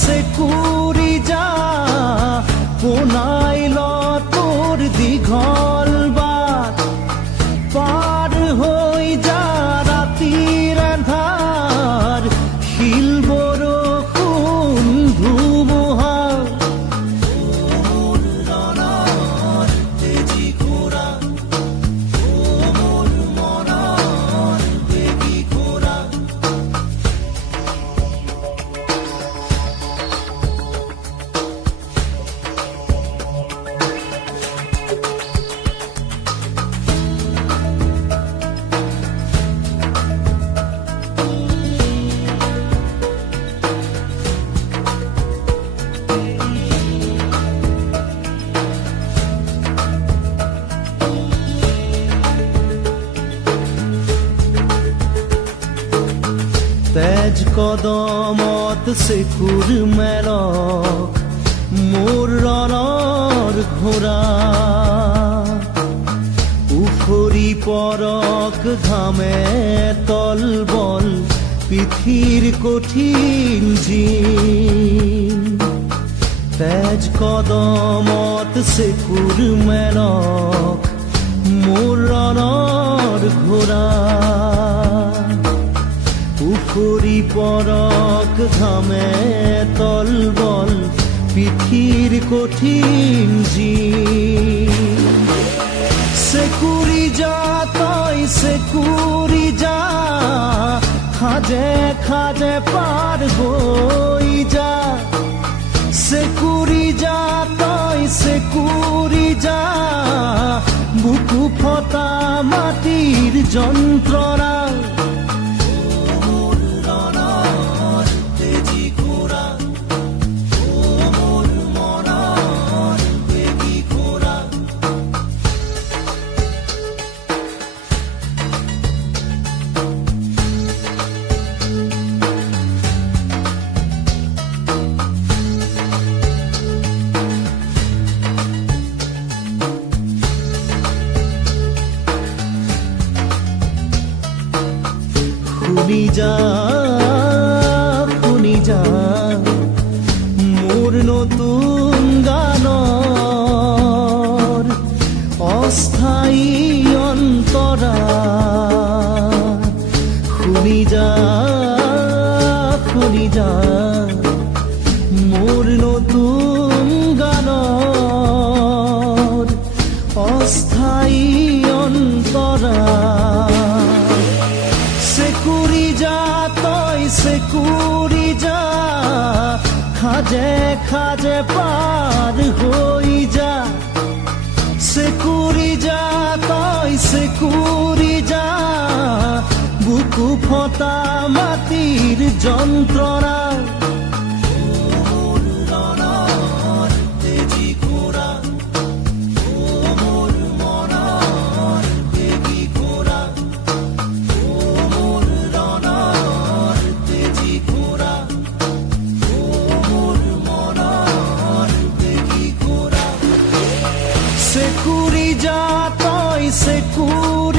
চেকুৰি যা পোনাই ল তোৰ দীঘল বাট পাৰ হৈ যা ৰাতিৰ আন্ধাৰ শিল বৰষুণ ধুমুহা তেজ কদমত চেকুৰ মেলক মোৰ ৰণৰ ঘোঁৰা উফৰি পৰক ঘামে তলবল পিঠিৰ কঠিন জিন তেজ কদমত চেকুৰ মেলক মোৰ ৰণৰ ঘোঁৰা উফৰি পৰক ঘামে তলবল পিঠিৰ কঠিন জিন চেকুৰি যা তই চেকুৰি যা খাজে খাজে পাৰ হৈ যা চেকুৰি যা তই চেকুৰি যা বুকু ফটা মাটিৰ যন্ত্ৰণা শুনি যা মোৰ নতুন গানৰ অস্থায়ী অন্তৰা শুনি যা মোৰ নতুন গানৰ অস্থায়ী অন্তৰা চেকুৰি যা তই চেকুৰি যা খাজে খাজে পাৰ হৈ যা চেকুৰি যা তই চেকুৰি যা বুকু ফটা মাটিৰ যন্ত্ৰণা চেকুৰি যা তই চেকুৰি